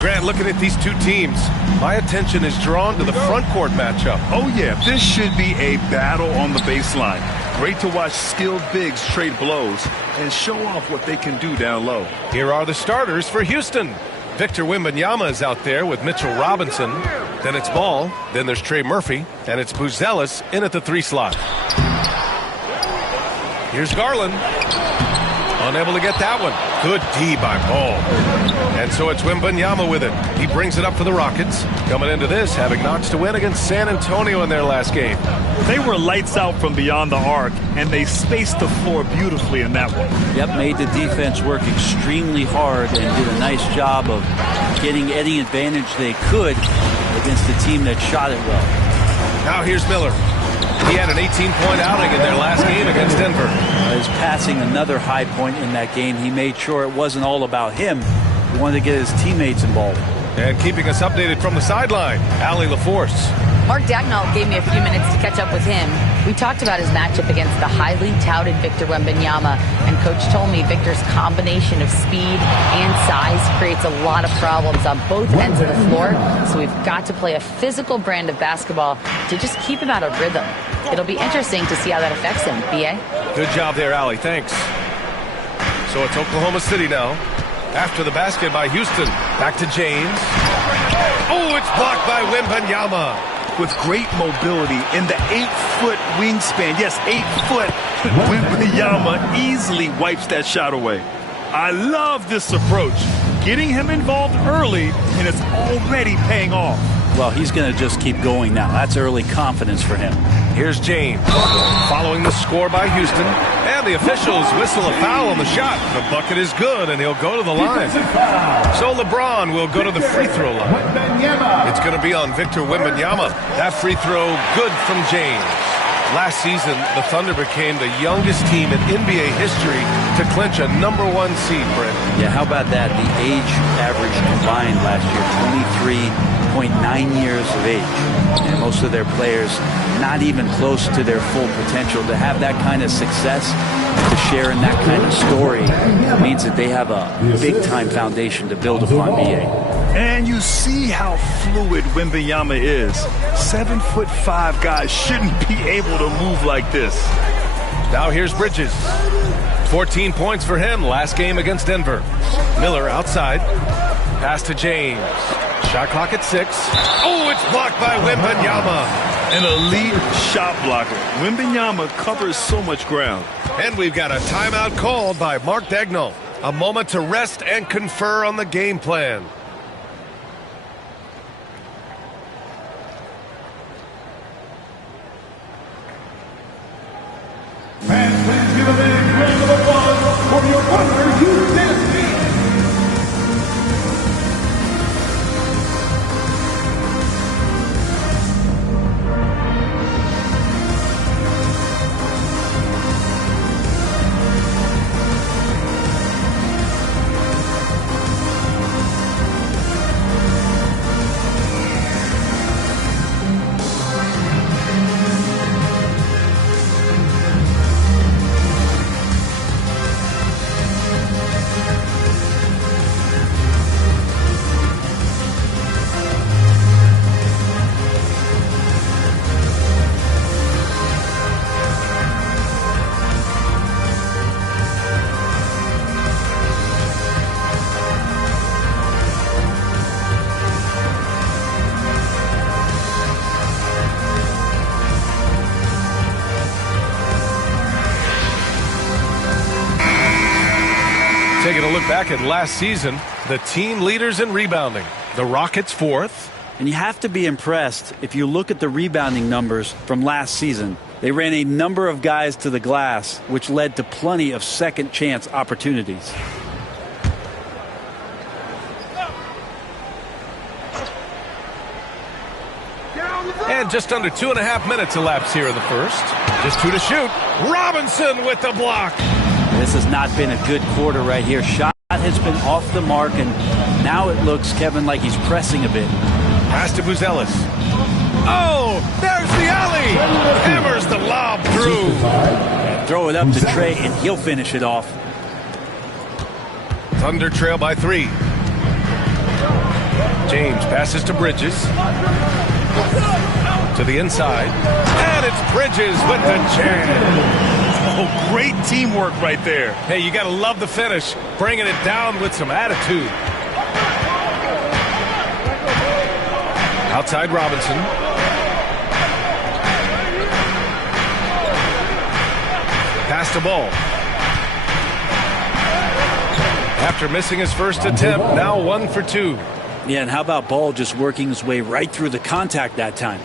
Grant, looking at these two teams, my attention is drawn to the front court matchup. Oh, yeah. This should be a battle on the baseline. Great to watch skilled bigs trade blows and show off what they can do down low. Here are the starters for Houston. Victor Wembanyama is out there with Mitchell Robinson. Then it's Ball. Then there's Trey Murphy. And it's Buzelis in at the 3 slot. Here's Garland. Unable to get that one. Good D by Ball. And so it's Wembanyama with it. He brings it up for the Rockets. Coming into this, having notched a win against San Antonio in their last game. They were lights out from beyond the arc, and they spaced the floor beautifully in that one. Yep, made the defense work extremely hard and did a nice job of getting any advantage they could against the team that shot it well. Now here's Miller. He had an 18-point outing in their last game against Denver. He's passing another high point in that game. He made sure it wasn't all about him. He wanted to get his teammates involved. And keeping us updated from the sideline, Allie LaForce. Mark Dagnall gave me a few minutes to catch up with him. We talked about his matchup against the highly touted Victor Wembanyama, and Coach told me Victor's combination of speed and size creates a lot of problems on both ends of the floor, so we've got to play a physical brand of basketball to just keep him out of rhythm. It'll be interesting to see how that affects him, B.A. Good job there, Allie. Thanks. So it's Oklahoma City now. After the basket by Houston. Back to James. Oh, it's blocked by Wembanyama. With great mobility in the 8-foot wingspan. Yes, 8 foot. Wembanyama easily wipes that shot away. I love this approach. Getting him involved early, and it's already paying off. Well, he's going to just keep going now. That's early confidence for him. Here's James. Following the score by Houston. And the officials whistle a foul on the shot. The bucket is good, and he'll go to the line. So LeBron will go to the free throw line. It's going to be on Victor Wembanyama. That free throw good from James. Last season, the Thunder became the youngest team in NBA history to clinch a #1 seed, Brent. Yeah, how about that? The age average combined last year, 23.9 years of age. And most of their players not even close to their full potential. To have that kind of success, to share in that kind of story, means that they have a big-time foundation to build upon, B.A. And you see how fluid Wembanyama is. 7'5" guys shouldn't be able to move like this. Now here's Bridges. 14 points for him last game against Denver. Miller outside. Pass to James. Shot clock at 6. Oh, it's blocked by Wembanyama. An elite shot blocker. Wembanyama covers so much ground. And we've got a timeout called by Mark Dagnall. A moment to rest and confer on the game plan. And please give a big round of applause for your Thunder Houston team. Taking a look back at last season, the team leaders in rebounding. The Rockets 4th. And you have to be impressed if you look at the rebounding numbers from last season. They ran a number of guys to the glass, which led to plenty of second chance opportunities. And just under 2.5 minutes elapsed here in the first. Just 2 to shoot. Robinson with the block. This has not been a good quarter right here. Shot has been off the mark, and now it looks, Kevin, like he's pressing a bit. Pass to Buzelis. Oh, there's the alley. Hammers the lob through. Throw it up to Trey, and he'll finish it off. Thunder trail by 3. James passes to Bridges. To the inside. And it's Bridges with the jam. Oh, great teamwork right there. Hey, you got to love the finish. Bringing it down with some attitude. Outside Robinson. Pass the ball. After missing his first attempt, now 1 for 2. Yeah, and how about Ball just working his way right through the contact that time?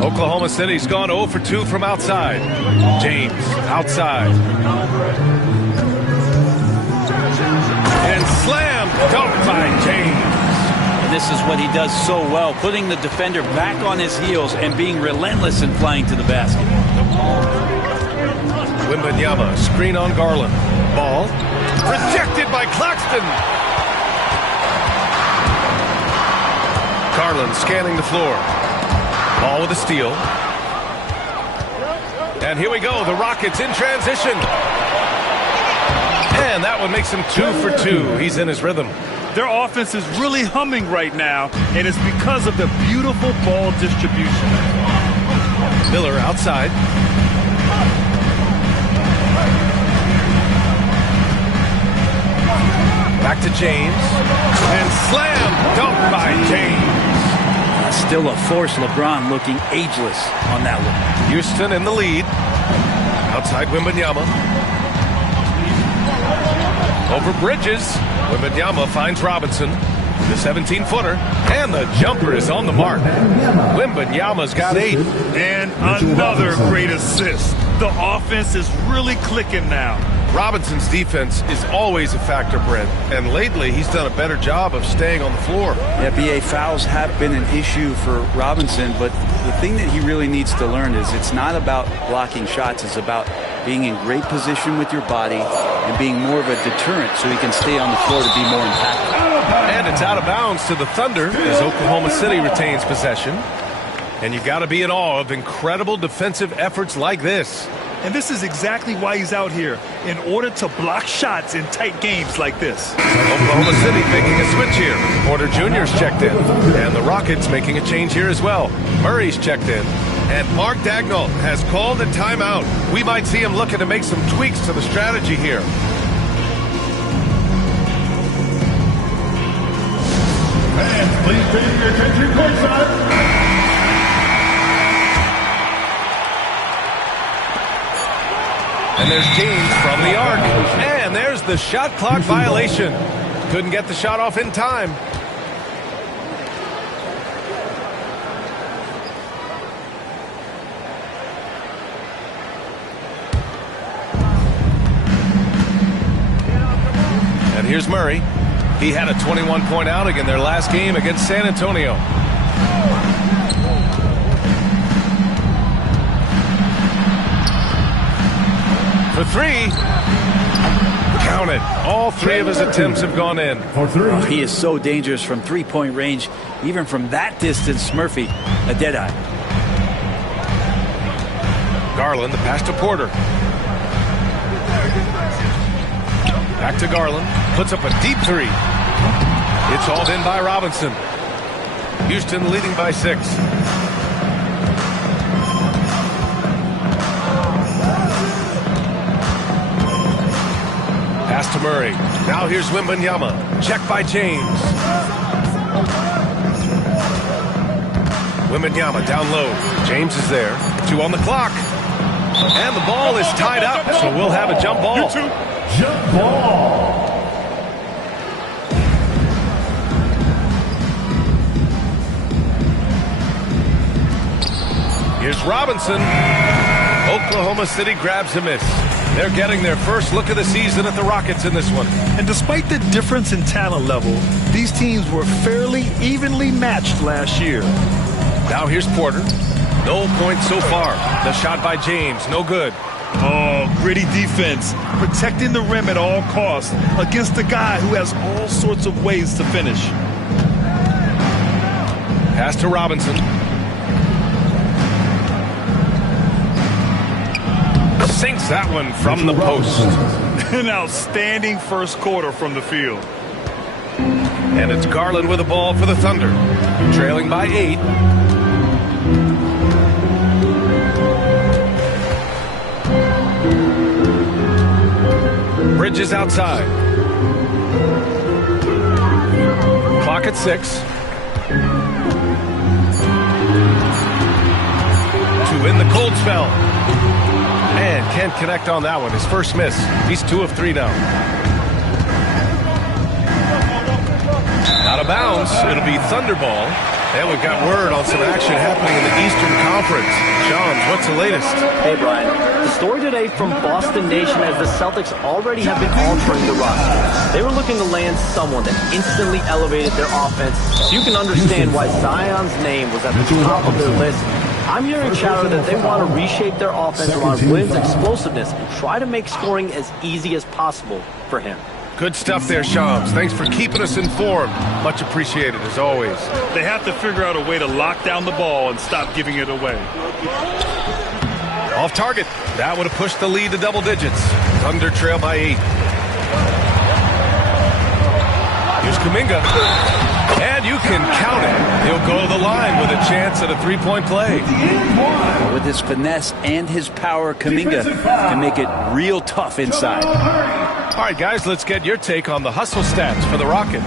Oklahoma City's gone 0 for 2 from outside. James, outside. And slam dunked by James. And this is what he does so well, putting the defender back on his heels and being relentless in flying to the basket. Wembanyama, screen on Garland. Ball, rejected by Claxton. Garland scanning the floor. Ball with a steal. And here we go, the Rockets in transition. And that one makes him 2 for 2. He's in his rhythm. Their offense is really humming right now, and it's because of the beautiful ball distribution. Miller outside. Back to James. And slam dunk by James. Still a force. LeBron looking ageless on that one. Houston in the lead. Outside Wembanyama. Over Bridges. Wembanyama finds Robinson. The 17-footer. And the jumper is on the mark. Wembanyama's got 8. And another great assist. The offense is really clicking now. Robinson's defense is always a factor, Brent, and lately he's done a better job of staying on the floor. Yeah, BA, fouls have been an issue for Robinson, but the thing that he really needs to learn is it's not about blocking shots, it's about being in great position with your body and being more of a deterrent so he can stay on the floor to be more impactful. And it's out of bounds to the Thunder as Oklahoma City retains possession. And you got to be in awe of incredible defensive efforts like this. And this is exactly why he's out here, in order to block shots in tight games like this. Oklahoma City making a switch here. Porter Jr.'s checked in. And the Rockets making a change here as well. Murray's checked in. And Mark Dagnall has called a timeout. We might see him looking to make some tweaks to the strategy here. Fans, please pay your attention courtside. And there's James from the arc. And there's the shot clock violation. Couldn't get the shot off in time. And here's Murray. He had a 21-point outing in their last game against San Antonio. For 3. Count it. All 3 of his attempts have gone in. Oh, he is so dangerous from three-point range. Even from that distance, Murphy, a deadeye. Garland, the pass to Porter. Back to Garland. Puts up a deep 3. It's hauled in by Robinson. Houston leading by 6. Pass to Murray. Now here's Wembanyama. Check by James. Wembanyama down low. James is there. 2 on the clock. And the ball is tied up, so we'll have a jump ball. Jump ball. Here's Robinson. Oklahoma City grabs a miss. They're getting their first look of the season at the Rockets in this one. And despite the difference in talent level, these teams were fairly evenly matched last year. Now here's Porter. No points so far. The shot by James, no good. Oh, gritty defense, protecting the rim at all costs against a guy who has all sorts of ways to finish. Pass to Robinson. Sinks that one from the post. An outstanding first quarter from the field. And it's Garland with the ball for the Thunder. Trailing by 8. Bridges outside. Clock at 6. To win the cold spell. And can't connect on that one. His first miss. He's 2 of 3 now. Out of bounds. It'll be Thunderball. And we've got word on some action happening in the Eastern Conference. Sean, what's the latest? Hey, Brian. The story today from Boston Nation as the Celtics already have been altering the roster. They were looking to land someone that instantly elevated their offense, so you can understand why Zion's name was at the top of their list. I'm hearing chatter that they want to reshape their offense around Wynn's explosiveness and try to make scoring as easy as possible for him. Good stuff there, Shams. Thanks for keeping us informed. Much appreciated, as always. They have to figure out a way to lock down the ball and stop giving it away. Off target. That would have pushed the lead to double digits. Thunder trail by 8. Here's Kuminga. And you can count it. He'll go to the line with a chance at a three-point play. With his finesse and his power, Kuminga can make it real tough inside. All right, guys, let's get your take on the hustle stats for the Rockets.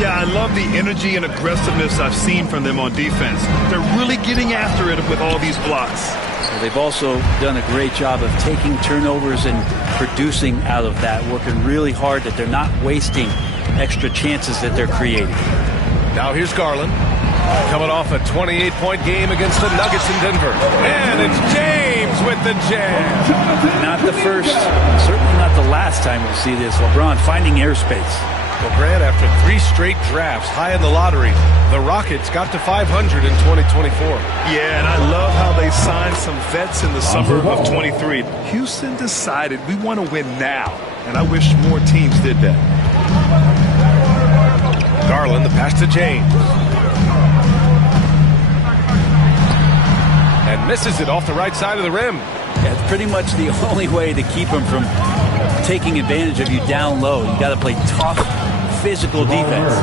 Yeah, I love the energy and aggressiveness I've seen from them on defense. They're really getting after it with all these blocks. So they've also done a great job of taking turnovers and producing out of that, working really hard that they're not wasting extra chances that they're creating. Now here's Garland, coming off a 28-point game against the Nuggets in Denver. And it's James with the jam. Not the first, certainly not the last time we'll see this. LeBron finding airspace. Well, Grant, after 3 straight drafts high in the lottery, the Rockets got to 500 in 2024. Yeah, and I love how they signed some vets in the summer of 23. Houston decided we want to win now, and I wish more teams did that. Garland, the pass to James. And misses it off the right side of the rim. Yeah, it's pretty much the only way to keep him from taking advantage of you down low. You got to play tough, physical defense.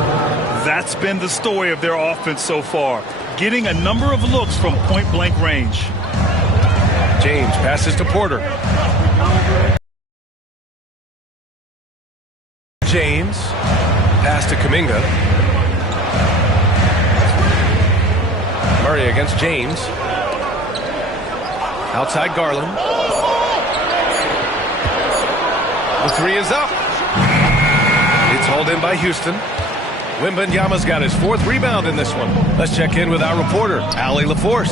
That's been the story of their offense so far, getting a number of looks from point-blank range. James passes to Porter. James, pass to Kuminga. Murray against James. Outside Garland. The 3 is up. It's hauled in by Houston. Wembanyama's got his 4th rebound in this one. Let's check in with our reporter, Allie LaForce.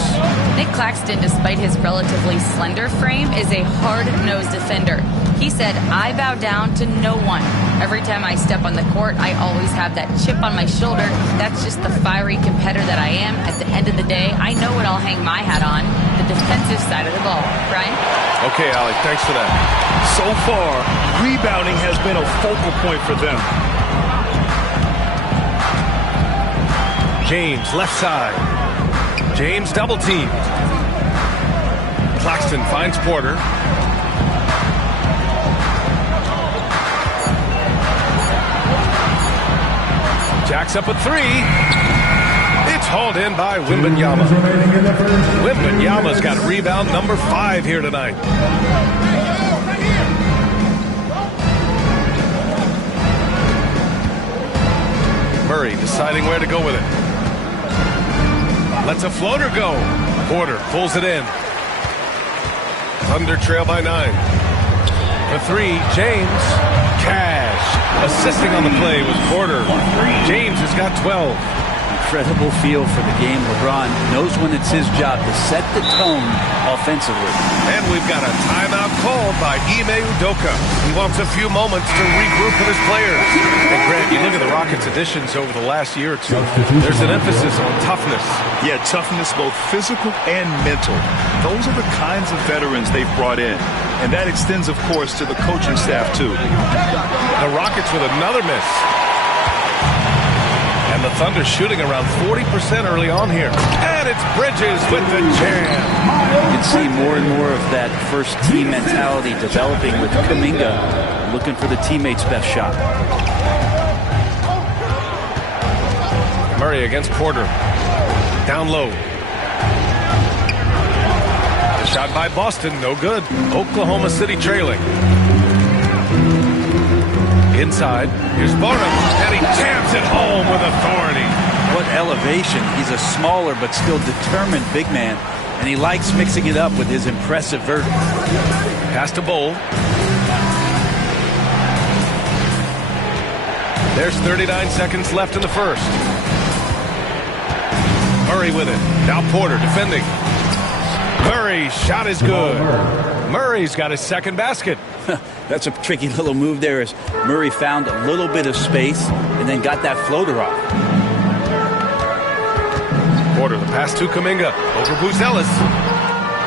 Nick Claxton, despite his relatively slender frame, is a hard-nosed defender. He said, "I bow down to no one. Every time I step on the court, I always have that chip on my shoulder. That's just the fiery competitor that I am. At the end of the day, I know what I'll hang my hat on, the defensive side of the ball." Brian? Okay, Allie, thanks for that. So far, rebounding has been a focal point for them. James, left side. James double teamed. Claxton finds Porter. Jacks up a 3. It's hauled in by Wembanyama. Wembanyama's got rebound number 5 here tonight. Murray deciding where to go with it. Lets a floater go. Porter pulls it in. Thunder trail by 9. The 3, James. Cash. Assisting on the play was Porter. James has got 12. Incredible feel for the game. LeBron knows when it's his job to set the tone offensively. And we've got a timeout called by Ime Udoka. He wants a few moments to regroup with his players. And Grant, you look at the Rockets' additions over the last year or two. There's an emphasis on toughness. Yeah, toughness, both physical and mental. Those are the kinds of veterans they've brought in. And that extends, of course, to the coaching staff, too. The Rockets with another miss. And the Thunder shooting around 40% early on here. And it's Bridges with the jam. You can see more and more of that first team mentality developing with Kuminga looking for the teammate's best shot. Murray against Porter. Down low. The shot by Boston, no good. Oklahoma City trailing. Inside, here's Bonham, and he jams it home with authority. What elevation. He's a smaller but still determined big man, and he likes mixing it up with his impressive vertical. Pass to Bowl. There's 39 seconds left in the first. Murray with it. Now Porter defending. Murray's shot is good. Murray's got his second basket. That's a tricky little move there as Murray found a little bit of space and then got that floater off. Porter, the pass to Kuminga. Over Buzelis.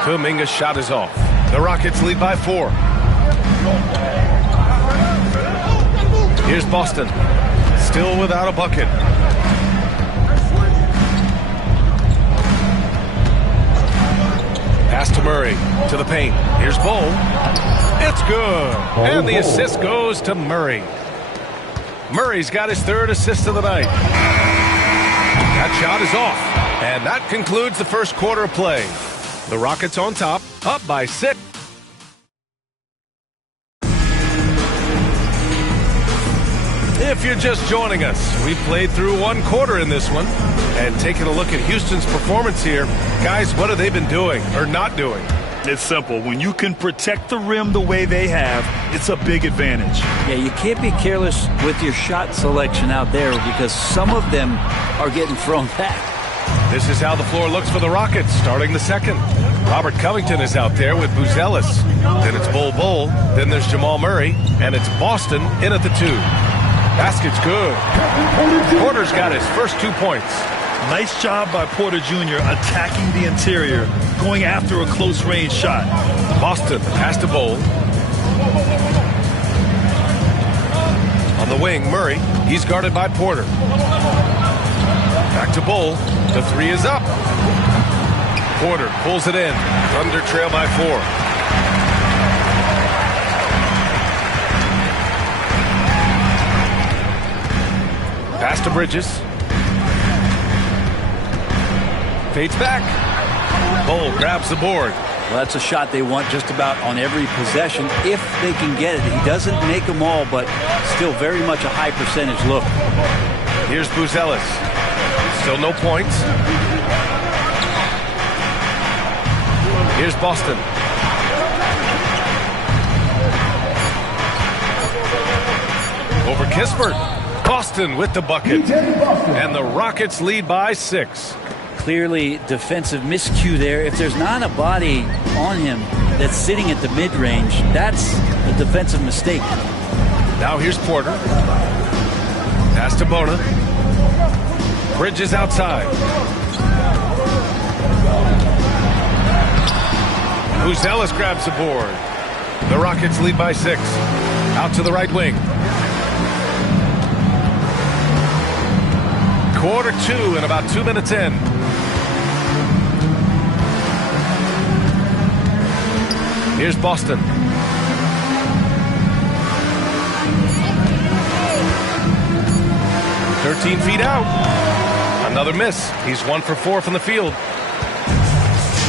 Kuminga's shot is off. The Rockets lead by 4. Here's Boston. Still without a bucket. Pass to Murray. To the paint. Here's Bowl. It's good. And the assist goes to Murray. Murray's got his third assist of the night. That shot is off. And that concludes the first quarter of play. The Rockets on top, up by 6. If you're just joining us, we played through one quarter in this one. And taking a look at Houston's performance here, guys, what have they been doing or not doing? It's simple. When you can protect the rim the way they have, it's a big advantage. Yeah, you can't be careless with your shot selection out there because some of them are getting thrown back. This is how the floor looks for the Rockets starting the second. Robert Covington is out there with Buzelis. Then it's Bol, then there's Jamal Murray, and it's Boston in at the 2. Basket's good. Porter's got his first 2 points. Nice job by Porter Jr. attacking the interior, going after a close-range shot. Boston, pass to Bowl. On the wing, Murray. He's guarded by Porter. Back to Bowl. The 3 is up. Porter pulls it in. Thunder trail by 4. Pass to Bridges. Fades back. Bowl grabs the board. Well, that's a shot they want just about on every possession if they can get it. He doesn't make them all, but still very much a high percentage look. Here's Buzelis. Still no points. Here's Boston. Over Kispert. Boston with the bucket. And the Rockets lead by 6. Clearly defensive miscue there. If there's not a body on him that's sitting at the mid-range, that's a defensive mistake. Now here's Porter. Pass to Bona. Bridges outside. Buzelis grabs the board. The Rockets lead by 6. Out to the right wing. Quarter 2 and about 2 minutes in. Here's Boston. 13 feet out. Another miss. He's 1 for 4 from the field.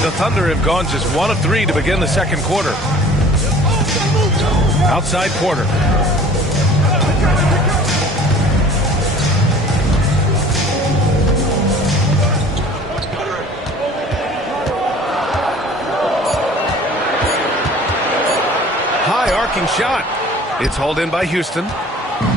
The Thunder have gone just 1 of 3 to begin the second quarter. Outside Porter. High arcing shot. It's hauled in by Houston.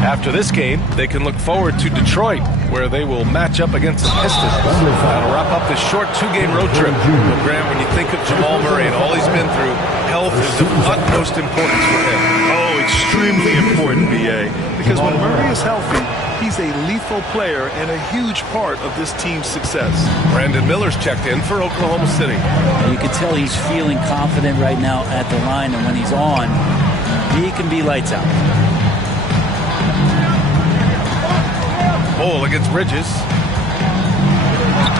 After this game, they can look forward to Detroit, where they will match up against the Pistons. That'll wrap up this short 2-game road trip. Well, Graham, when you think of Jamal Murray and all he's been through, health is of utmost importance for him. Oh, extremely important, B.A., because when Murray is healthy, he's a lethal player and a huge part of this team's success. Brandon Miller's checked in for Oklahoma City. You can tell he's feeling confident right now at the line, and when he's on, he can be lights out. Bowl against Bridges.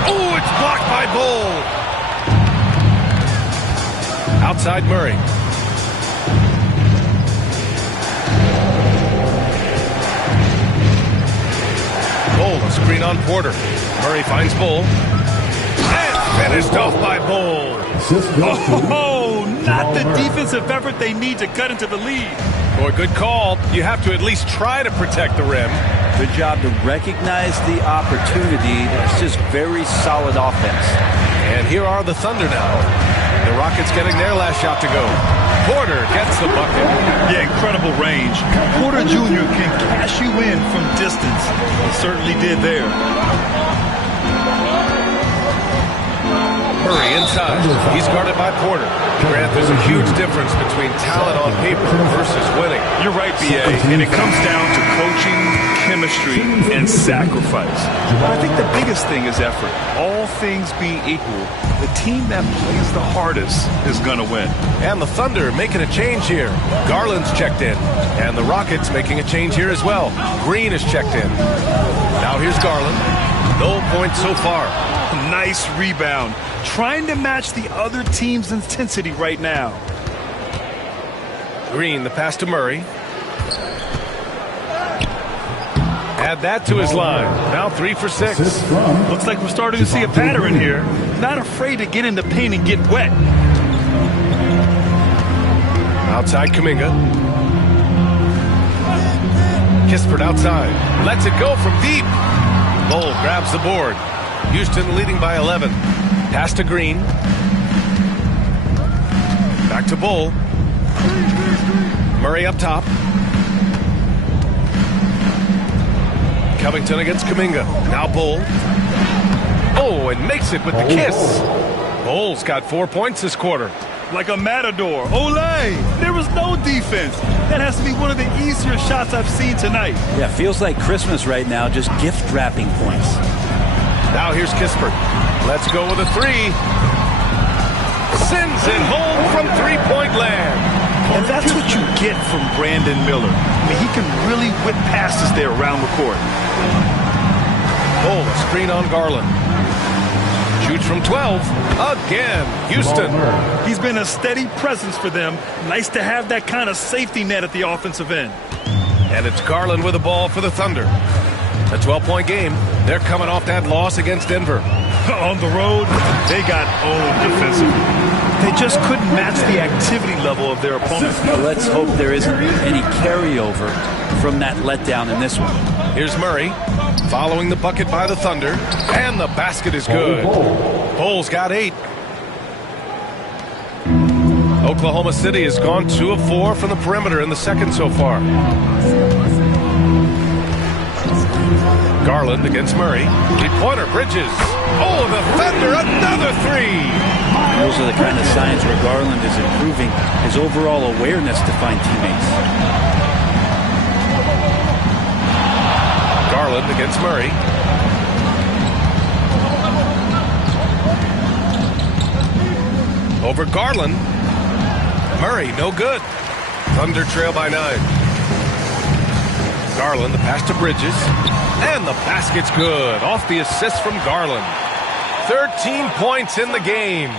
Oh, it's blocked by Bowl. Outside Murray. Bull, a screen on Porter. Murray finds Bull. And finished off by Bull. Oh, not the defensive effort they need to cut into the lead. Boy, good call. You have to at least try to protect the rim. Good job to recognize the opportunity. That's just very solid offense. And here are the Thunder now. The Rockets getting their last shot to go. Porter gets the bucket. Yeah, incredible range. Porter Jr. can cash you in from distance. He certainly did there. Murray inside. He's guarded by Porter. Grant, there's a huge difference between talent on paper versus winning. You're right, B.A., and it comes down to coaching, chemistry, and sacrifice. But I think the biggest thing is effort. All things being equal, the team that plays the hardest is going to win. And the Thunder making a change here. Garland's checked in. And the Rockets making a change here as well. Green is checked in. Now here's Garland. No points so far. Nice rebound. Trying to match the other team's intensity right now. Green, the pass to Murray. Add that to his line. Now 3 for 6. Looks like we're starting to see a pattern here. Not afraid to get in the paint and get wet. Outside Kuminga. Kispert outside. Lets it go from deep. Bull grabs the board. Houston leading by 11. Pass to Green. Back to Bull. Murray up top. Covington against Kuminga. Now Bull. Oh, and makes it with the kiss. Bull's got 4 points this quarter. Like a matador. Olay! There was no defense. That has to be one of the easier shots I've seen tonight. Yeah, feels like Christmas right now, just gift wrapping points. Now here's Kispert. Let's go with a 3. Sends it home from three-point land. And that's what you get from Brandon Miller. I mean, he can really whip passes there around the court. Bull, a screen on Garland. Shoots from 12. Again, Houston. He's been a steady presence for them. Nice to have that kind of safety net at the offensive end. And it's Garland with the ball for the Thunder. A 12-point game. They're coming off that loss against Denver. On the road, they got owned defensively. They just couldn't match the activity level of their opponent. Let's hope there isn't any carryover from that letdown in this one. Here's Murray following the bucket by the Thunder. And the basket is good. Bull's got 8. Oklahoma City has gone 2 of 4 from the perimeter in the second so far. Garland against Murray. Three-pointer, Bridges. Oh, the Thunder, another 3. Those are the kind of signs where Garland is improving his overall awareness to find teammates. Garland against Murray. Over Garland. Murray, no good. Thunder trail by 9. Garland, the pass to Bridges. And the basket's good. Off the assist from Garland. 13 points in the game.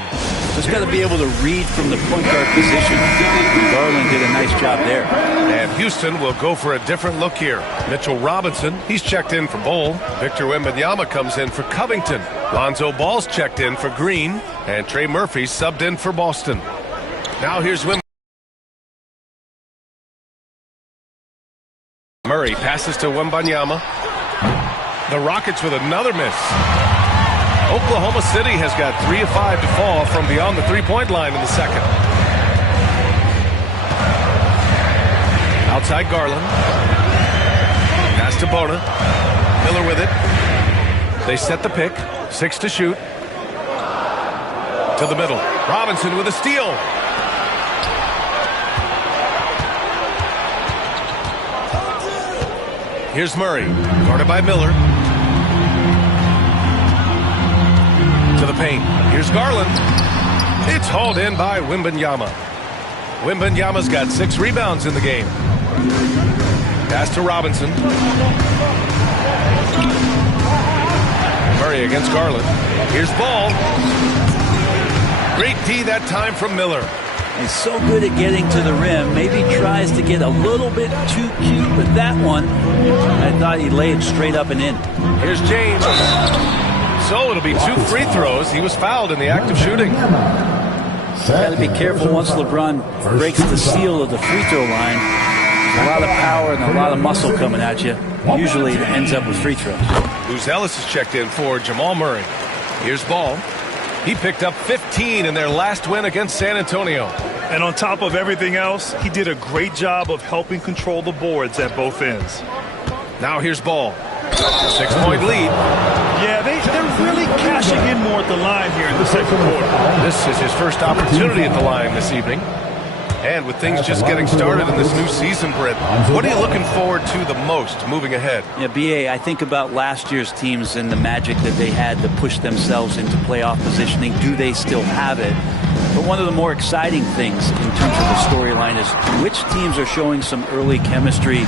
Just got to be able to read from the point guard position. Garland did a nice job there. And Houston will go for a different look here. Mitchell Robinson, he's checked in for Bull. Victor Wembanyama comes in for Covington. Lonzo Ball's checked in for Green. And Trey Murphy subbed in for Boston. Now here's Wembanyama. Murray passes to Wembanyama. The Rockets with another miss. Oklahoma City has got 3 of 5 to fall from beyond the three-point line in the second. Outside Garland. Pass to Bona. Miller with it. They set the pick. 6 to shoot. To the middle. Robinson with a steal. Here's Murray, guarded by Miller. To the paint. Here's Garland. It's hauled in by Wembanyama. Wembanyama's got 6 rebounds in the game. Pass to Robinson. Murray against Garland. Here's Ball. Great D that time from Miller. He's so good at getting to the rim. Maybe tries to get a little bit too cute with that one. I thought he'd lay it straight up and in. Here's James. So it'll be 2 free throws. He was fouled in the act of shooting. Got to be careful once LeBron breaks the seal of the free throw line. There's a lot of power and a lot of muscle coming at you. Usually it ends up with free throws. Ellis is checked in for Jamal Murray. Here's Ball. He picked up 15 in their last win against San Antonio. And on top of everything else, he did a great job of helping control the boards at both ends. Now here's Ball. 6-point lead. Yeah, they're really cashing in more at the line here in the second quarter. This is his first opportunity at the line this evening. And with things just getting started in this new season, Britt, what are you looking forward to the most moving ahead? Yeah, B.A., I think about last year's teams and the magic that they had to push themselves into playoff positioning. Do they still have it? But one of the more exciting things in terms of the storyline is which teams are showing some early chemistry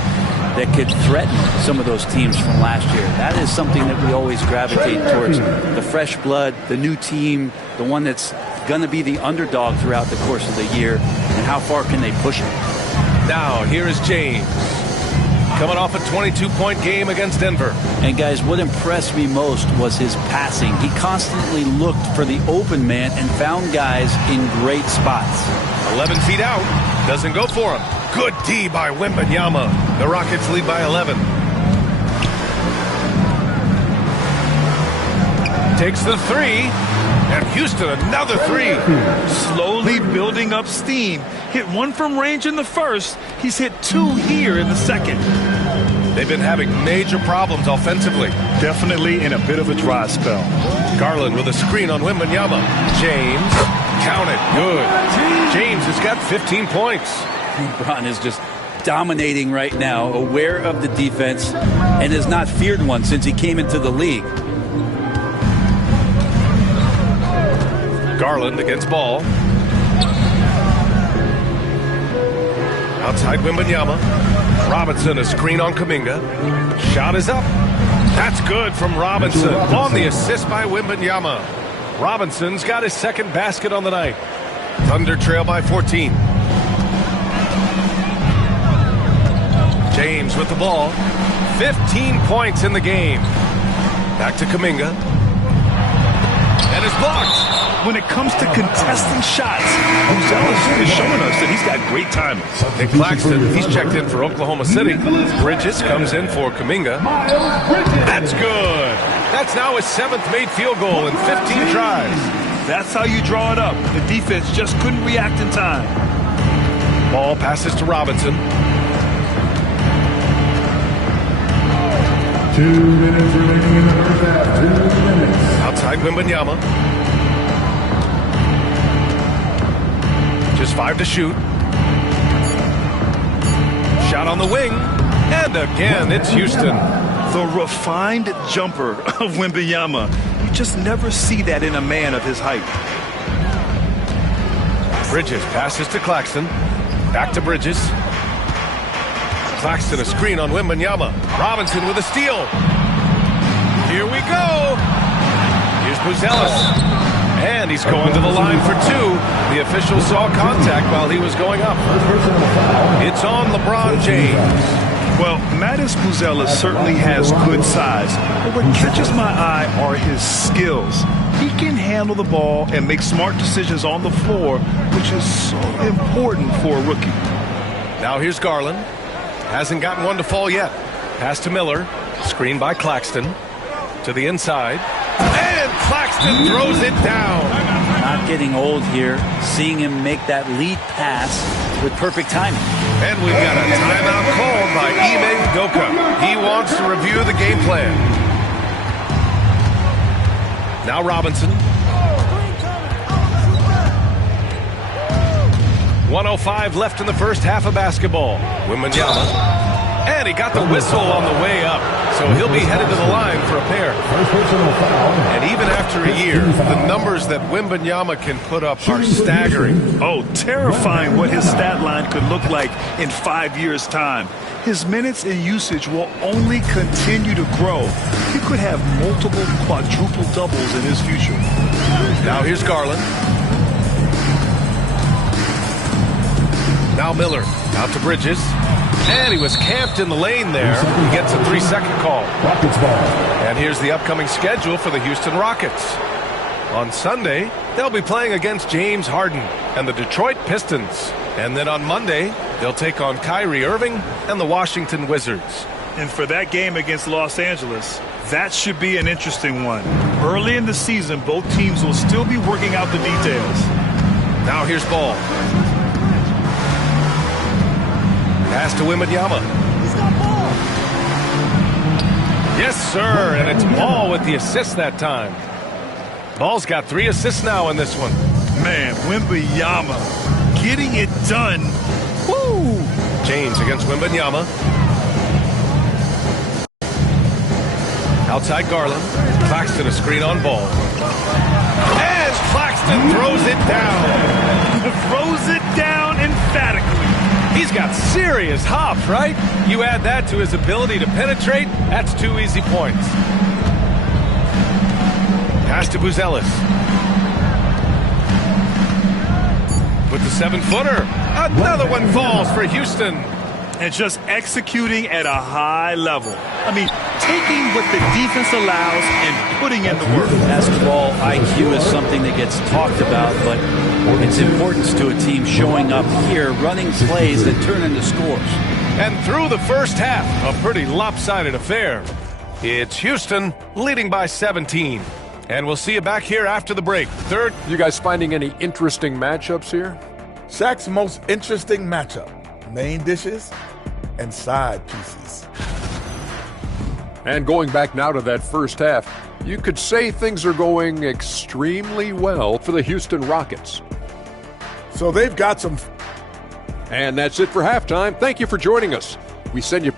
that could threaten some of those teams from last year. That is something that we always gravitate towards. The fresh blood, the new team, the one that's going to be the underdog throughout the course of the year, and how far can they push it? Now, here is James. Coming off a 22-point game against Denver. And guys, what impressed me most was his passing. He constantly looked for the open man and found guys in great spots. 11 feet out. Doesn't go for him. Good D by Wembanyama. The Rockets lead by 11. Takes the 3. And Houston, another 3. Slowly building up steam. Hit 1 from range in the first. He's hit 2 here in the second. They've been having major problems offensively. Definitely in a bit of a dry spell. Garland with a screen on Wembanyama. James, count it, good. James has got 15 points. LeBron is just dominating right now, aware of the defense, and has not feared one since he came into the league. Garland against Ball. Outside Wembanyama. Robinson, a screen on Kuminga. Shot is up. That's good from Robinson. On the assist by Wembanyama. Robinson's got his second basket on the night. Thunder trail by 14. James with the ball. 15 points in the game. Back to Kuminga. And it's blocked. When it comes to contesting shots, Buzell is showing us that he's got great timing. Nick Claxton, he's checked in for Oklahoma City. Bridges comes in for Kuminga. That's good. That's now his 7th made field goal in 15 tries. That's how you draw it up. The defense just couldn't react in time. Ball passes to Robinson. 2 minutes remaining in the first half. 2 minutes. Outside Wembanyama. Just 5 to shoot. Shot on the wing. And again, it's Houston. The refined jumper of Wembanyama. You just never see that in a man of his height. Bridges passes to Claxton. Back to Bridges. Claxton a screen on Wembanyama. Robinson with a steal. Here we go. Here's Buzell. And he's going to the line for 2. The official saw contact while he was going up. It's on LeBron James. Well, Mattis Buzell certainly has good size, but what catches my eye are his skills. He can handle the ball and make smart decisions on the floor, which is so important for a rookie. Now here's Garland. Hasn't gotten one to fall yet. Pass to Miller. Screen by Claxton. To the inside. And Claxton throws it down. Not getting old here. Seeing him make that lead pass with perfect timing. And we've got a timeout called by Ime Udoka. He wants to review the game plan. Now Robinson. 1:05 left in the first half of basketball. Wembanyama. And he got the whistle on the way up. So he'll be headed to the line for a pair. And even after a year, the numbers that Wembanyama can put up are staggering. Oh, terrifying what his stat line could look like in 5 years' time. His minutes and usage will only continue to grow. He could have multiple quadruple doubles in his future. Now here's Garland. Now Miller out to Bridges. And he was camped in the lane there. He gets a 3-second call. Rockets ball. And here's the upcoming schedule for the Houston Rockets. On Sunday, they'll be playing against James Harden and the Detroit Pistons. And then on Monday, they'll take on Kyrie Irving and the Washington Wizards. And for that game against Los Angeles, that should be an interesting one. Early in the season, both teams will still be working out the details. Now here's Ball. Pass to Wembanyama. He's got ball. Yes, sir, and it's Ball with the assist that time. Ball's got 3 assists now in this one. Man, Wembanyama getting it done. Woo! James against Wembanyama. Outside Garland. Claxton a screen on Ball. And Claxton throws it down. Throws it down emphatically. He's got serious hops, right? You add that to his ability to penetrate, that's 2 easy points. Pass to Buzelis. With the 7-footer. Another one falls for Houston. And just executing at a high level. I mean, taking what the defense allows and putting in the work. Basketball IQ is something that gets talked about, but its importance to a team showing up here, running plays that turn into scores. And through the first half, a pretty lopsided affair. It's Houston leading by 17. And we'll see you back here after the break. Third. You guys finding any interesting matchups here? Shaq's most interesting matchup. Main dishes and side pieces. And going back now to that first half, you could say things are going extremely well for the Houston Rockets. So they've got some... And that's it for halftime. Thank you for joining us. We send you...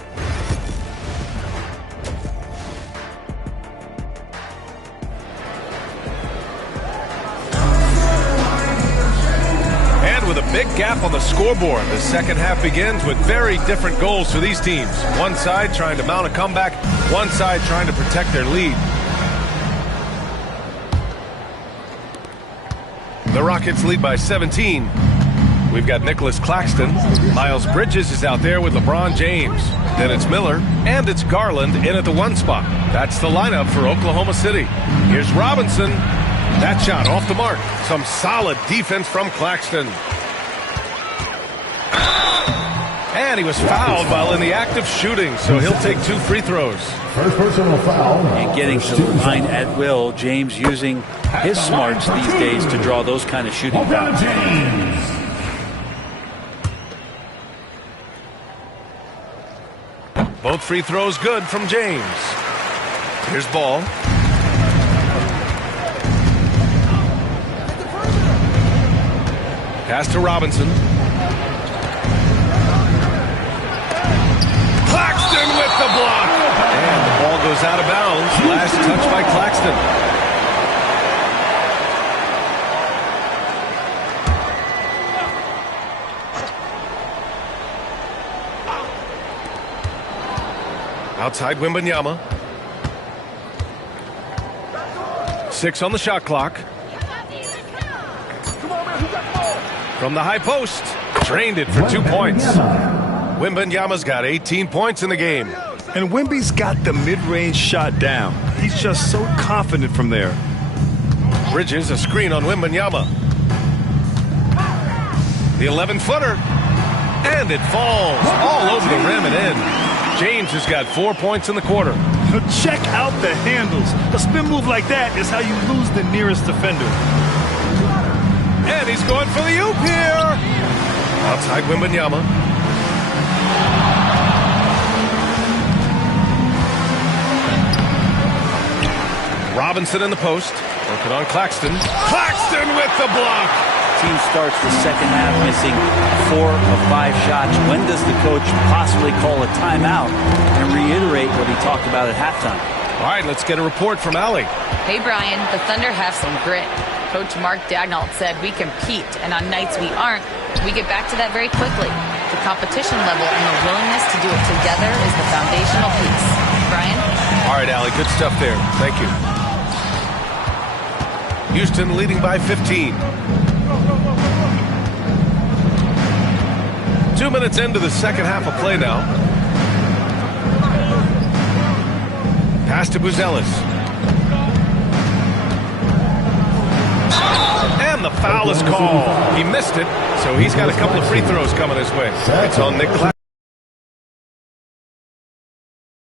With a big gap on the scoreboard, the second half begins with very different goals for these teams. One side trying to mount a comeback, one side trying to protect their lead. The Rockets lead by 17. We've got Nicholas Claxton. Miles Bridges is out there with LeBron James. Then it's Miller, and it's Garland in at the 1 spot. That's the lineup for Oklahoma City. Here's Robinson. That shot off the mark. Some solid defense from Claxton. And he was fouled while in the act of shooting, so he'll take 2 free throws. First personal foul. And getting to the line at will, James using his smarts these days to draw those kind of shooting fouls. Both free throws good from James. Here's Ball. Pass to Robinson. Claxton with the block. And the ball goes out of bounds. Last touch by Claxton. Outside Wembanyama. 6 on the shot clock. From the high post, drained it for 2 points. Wembanyama's got 18 points in the game. And Wemby's got the mid-range shot down. He's just so confident from there. Bridges a screen on Wembanyama. The 11-footer. And it falls all over the rim and in. James has got 4 points in the quarter. Check out the handles. A spin move like that is how you lose the nearest defender. And he's going for the oop here. Outside Wembanyama. Robinson in the post. Working on Claxton. Claxton with the block. Team starts the second half missing 4 of 5 shots. When does the coach possibly call a timeout and reiterate what he talked about at halftime? All right, let's get a report from Allie. Hey, Brian, the Thunder have some grit. Coach Mark Daigneault said we compete, and on nights we aren't, we get back to that very quickly. The competition level and the willingness to do it together is the foundational piece. Brian? All right, Allie, good stuff there. Thank you. Houston leading by 15. 2 minutes into the second half of play now. Pass to Buzelis. And the foul is called. He missed it, so he's got a couple of free throws coming his way. It's on Nick Claxton.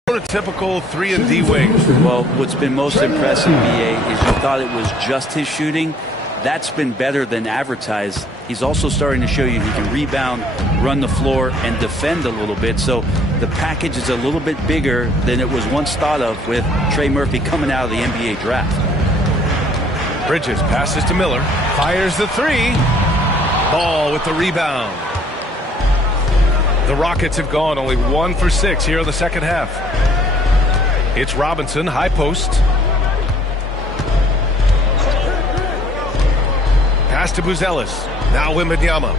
A typical 3-and-D wing. Well, what's been most impressive, BA, is you thought it was just his shooting. That's been better than advertised. He's also starting to show you he can rebound, run the floor, and defend a little bit. So the package is a little bit bigger than it was once thought of with Trey Murphy coming out of the NBA draft. Bridges passes to Miller. Fires the three. Ball with the rebound. The Rockets have gone only 1 for 6 here in the second half. It's Robinson, high post. Pass to Buzelis. Now Wembanyama.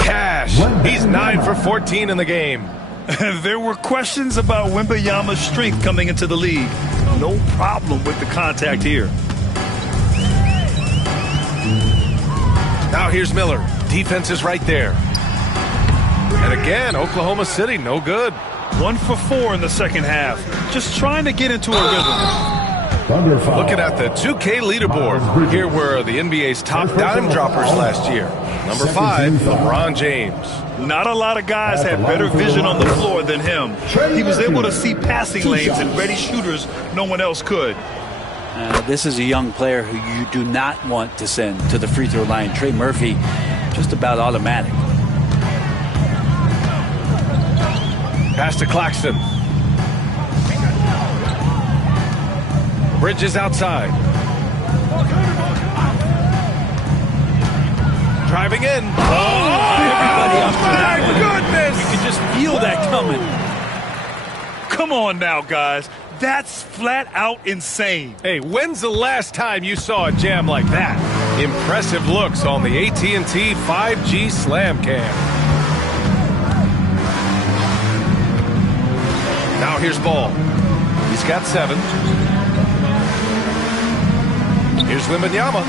Cash. He's 9 for 14 in the game. There were questions about Wembanyama's strength coming into the league. No problem with the contact here. Now here's Miller. Defense is right there. And again, Oklahoma City, no good. 1 for 4 in the second half. Just trying to get into a rhythm. Looking at the 2K leaderboard, here were the NBA's top dime droppers last year. Number 5, LeBron James. Not a lot of guys had better vision on the floor than him. He was able to see passing lanes and ready shooters no one else could. This is a young player who you do not want to send to the free throw line. Trey Murphy, just about automatic. Pass to Claxton. Bridges outside. Driving in. Everybody up for that my one. goodness! You can just feel that coming. Come on now, guys. That's flat out insane. Hey, when's the last time you saw a jam like that? Impressive looks on the AT&T 5G Slam Cam. Now here's Ball. He's got 7. Here's Wembanyama.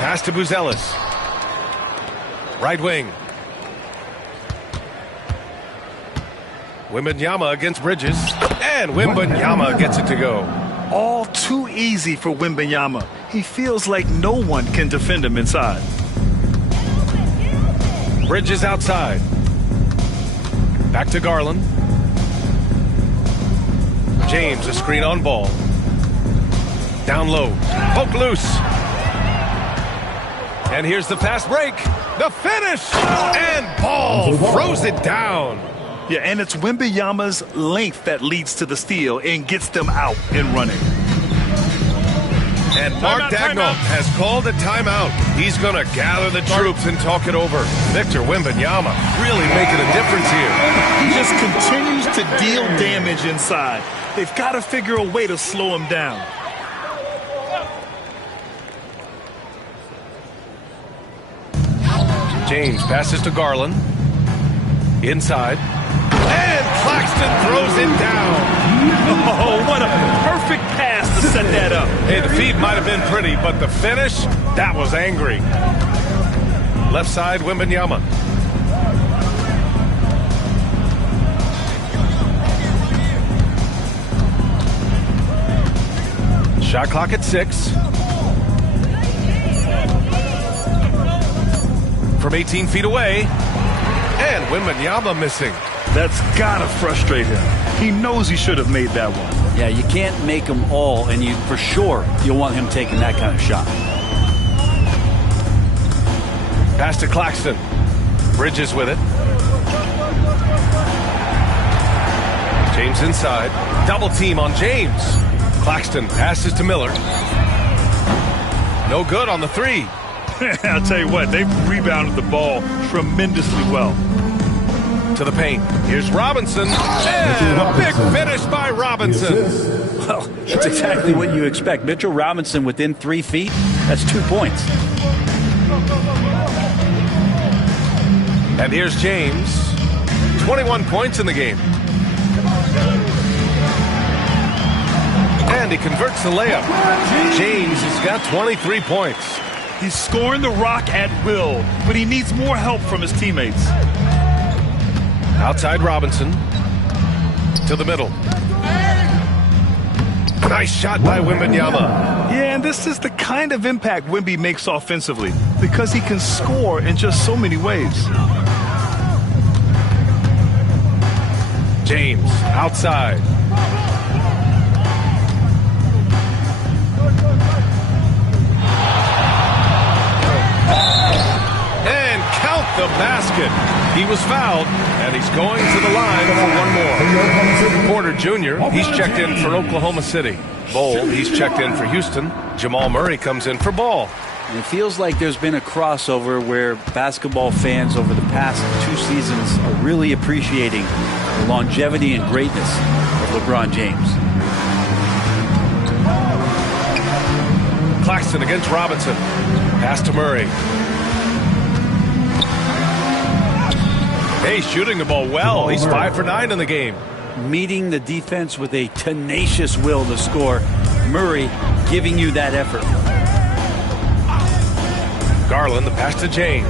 Pass to Buzelis. Right wing. Wembanyama against Bridges. And Wembanyama gets it to go. All too easy for Wembanyama. He feels like no one can defend him inside. Bridges outside. Back to Garland. James, a screen on Ball. Down low. Poke loose. And here's the fast break. The finish. And Ball throws it down. Yeah, and it's Wembanyama's length that leads to the steal and gets them out and running. And Mark Dagnall has called a timeout. He's going to gather the troops and talk it over. Victor Wembanyama really making a difference here. He just continues to deal damage inside. They've got to figure a way to slow him down. James passes to Garland. Inside. And Claxton throws it down. Oh, what a perfect pass to set that up. Hey, the feed might have been pretty, but the finish, that was angry. Left side, Wembanyama. Shot clock at 6. From 18 feet away. And Wembanyama missing. That's gotta frustrate him. He knows he should have made that one. Yeah, you can't make them all, and you for sure you'll want him taking that kind of shot. Pass to Claxton. Bridges with it. James inside. Double team on James. Claxton passes to Miller. No good on the 3. I'll tell you what, they've rebounded the ball tremendously well. To the paint. Here's Robinson. And a big finish by Robinson. Well, that's exactly what you expect. Mitchell Robinson within 3 feet. That's 2 points. And here's James. 21 points in the game. And he converts the layup. James has got 23 points. He's scoring the rock at will, but he needs more help from his teammates. Outside Robinson. To the middle. Nice shot by Wembanyama. Yeah, and this is the kind of impact Wemby makes offensively because he can score in just so many ways. James outside. And count the basket. He was fouled, and he's going to the line for one more. Porter Jr., he's checked in for Oklahoma City. Bol, he's checked in for Houston. Jamal Murray comes in for Ball. And it feels like there's been a crossover where basketball fans over the past 2 seasons are really appreciating the longevity and greatness of LeBron James. Claxton against Robinson. Pass to Murray. Hey, shooting the ball well. He's 5 for 9 in the game. Meeting the defense with a tenacious will to score. Murray giving you that effort. Garland, the pass to James.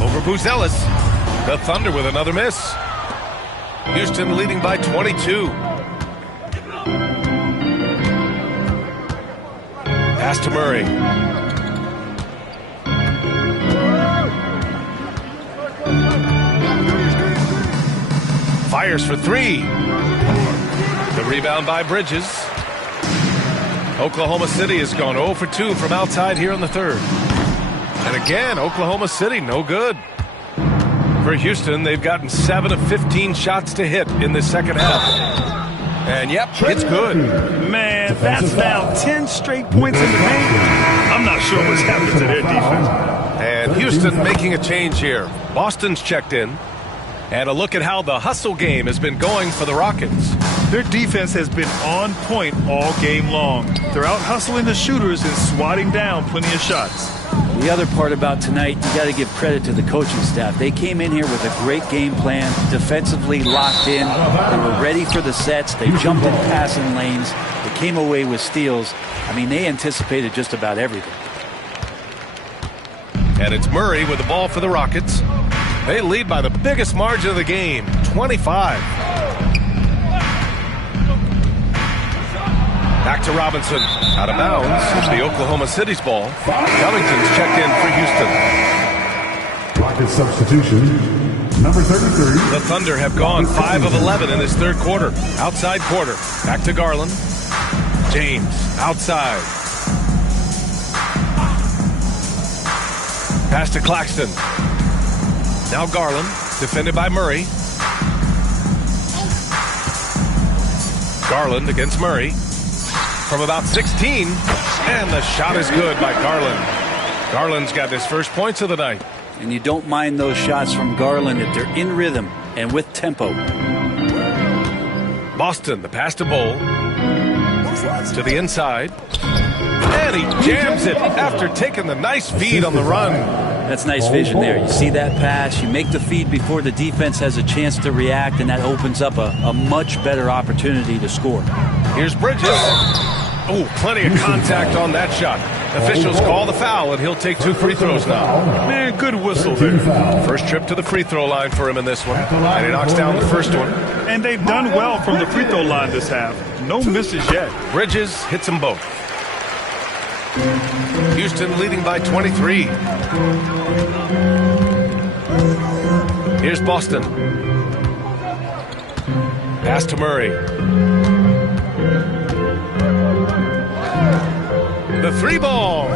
Over Buzelis. The Thunder with another miss. Houston leading by 22. Pass to Murray. Fires for 3. The rebound by Bridges. Oklahoma City has gone 0 for 2 from outside here in the third. And again, Oklahoma City no good. For Houston, they've gotten 7 of 15 shots to hit in the second half. And yep, it's good. Man, that's now 10 straight points in the game. I'm not sure what's happened to their defense. And Houston making a change here. Boston's checked in. And a look at how the hustle game has been going for the Rockets. Their defense has been on point all game long. They're out hustling the shooters and swatting down plenty of shots. The other part about tonight, you got to give credit to the coaching staff. They came in here with a great game plan, defensively locked in. They were ready for the sets. They jumped in passing lanes. They came away with steals. I mean, they anticipated just about everything. And it's Murray with the ball for the Rockets. They lead by the biggest margin of the game, 25. Back to Robinson. Out of bounds. It's the Oklahoma City's ball. Covington's checked in for Houston. Rocket substitution, number 33. The Thunder have gone 5 of 11 in this third quarter. Outside quarter. Back to Garland. James outside. Pass to Claxton. Now Garland, defended by Murray. Garland against Murray. From about 16, and the shot is good by Garland. Garland's got his first points of the night. And you don't mind those shots from Garland if they're in rhythm and with tempo. Boston, the pass to Bol. To the inside. And he jams it after taking the nice feed on the run. That's nice vision there. You see that pass, you make the feed before the defense has a chance to react, and that opens up a much better opportunity to score. Here's Bridges. Oh, plenty of contact on that shot. Officials call the foul, and he'll take 2 free throws now. Man, good whistle there. First trip to the free throw line for him in this one. And he knocks down the first one. And they've done well from the free throw line this half. No misses yet. Bridges hits them both. Houston leading by 23. Here's Boston. Pass to Murray. The 3 ball.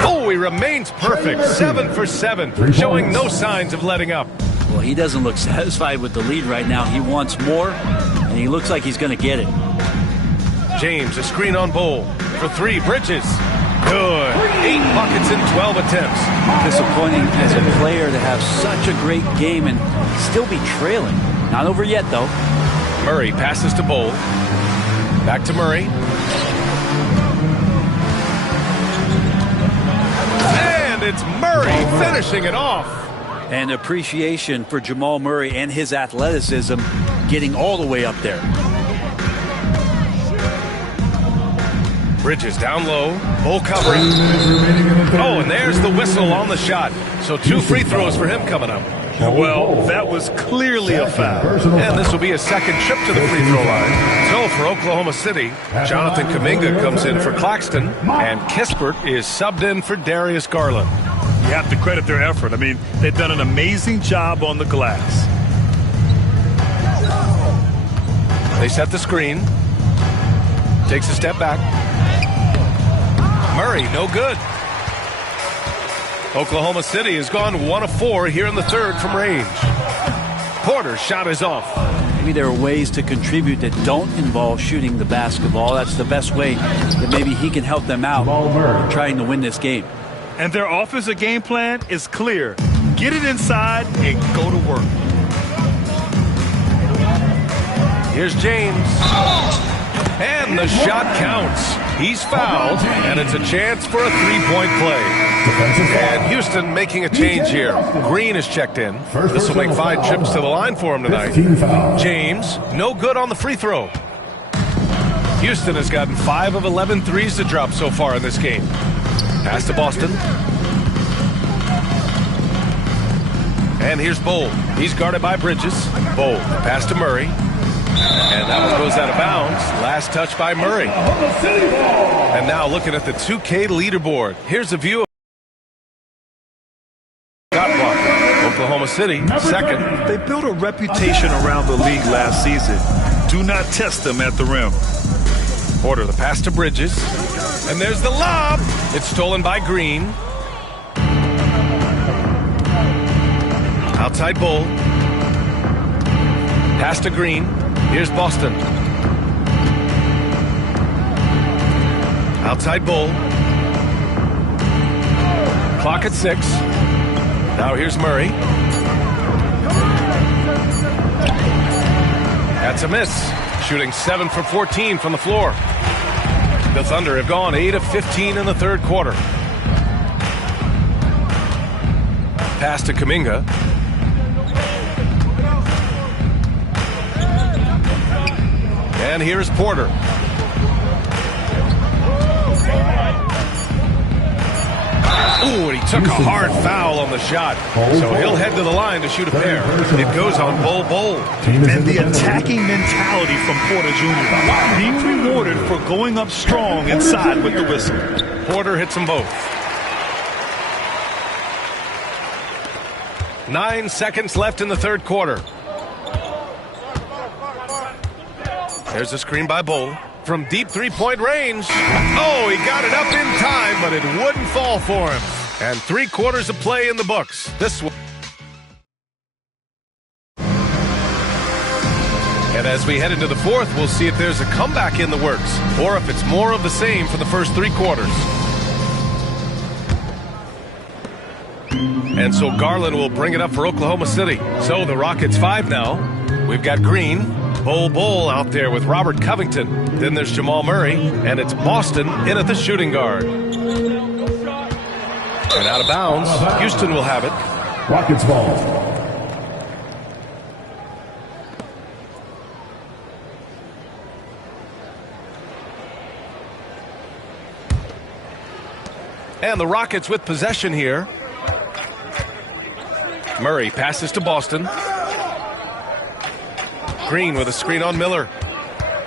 Oh, he remains perfect. 7 for 7. Showing no signs of letting up. Well, he doesn't look satisfied with the lead right now. He wants more, and he looks like he's going to get it. James, a screen on Bol. For 3, Bridges. Good. 8 buckets in 12 attempts. Disappointing as a player to have such a great game and still be trailing. Not over yet, though. Murray passes to Bol. Back to Murray. And it's Murray finishing it off. And appreciation for Jamal Murray and his athleticism getting all the way up there. Bridges down low. Bull covering. Oh, and there's the whistle on the shot. So 2 free throws for him coming up. Well, that was clearly a foul. And this will be a second trip to the free throw line. So for Oklahoma City, Jonathan Kuminga comes in for Claxton, and Kispert is subbed in for Darius Garland. You have to credit their effort. I mean, they've done an amazing job on the glass. They set the screen. Takes a step back. Murray, no good. Oklahoma City has gone 1 of 4 here in the third from range. Porter's shot is off. Maybe there are ways to contribute that don't involve shooting the basketball. That's the best way that maybe he can help them out trying to win this game. And their offensive game plan is clear. Get it inside and go to work. Here's James. And the shot counts. He's fouled, and it's a chance for a three-point play. And Houston making a change here. Green is checked in. This will make 5 trips to the line for him tonight. James, no good on the free throw. Houston has gotten 5 of 11 threes to drop so far in this game. Pass to Boston. And here's Bowl. He's guarded by Bridges. Bowl, pass to Murray. And that one goes out of bounds. Last touch by Murray. And now looking at the 2K leaderboard. Here's a view of shot blocker. Oklahoma City, second. They built a reputation around the league last season. Do not test them at the rim. Porter, the pass to Bridges. And there's the lob. It's stolen by Green. Outside Bull. Pass to Green. Here's Boston. Outside Bull. Clock at 6. Now here's Murray. That's a miss. Shooting 7 for 14 from the floor. The Thunder have gone 8 of 15 in the third quarter. Pass to Kuminga. And here's Porter. Ooh, and he took a hard foul on the shot. So he'll head to the line to shoot a pair. It goes on Bowl. And the attacking mentality from Porter Jr. being rewarded for going up strong inside with the whistle. Porter hits them both. 9 seconds left in the third quarter. There's a screen by Bull from deep three-point range. Oh, he got it up in time, but it wouldn't fall for him. And 3 quarters of play in the books. This one. And as we head into the fourth, we'll see if there's a comeback in the works or if it's more of the same for the first 3 quarters. And so Garland will bring it up for Oklahoma City. So the Rockets 5 now. We've got Green. Bull out there with Robert Covington. Then there's Jamal Murray, and it's Boston in at the shooting guard. And out of bounds, Houston will have it. Rockets ball. And the Rockets with possession here. Murray passes to Boston. Green with a screen on Miller.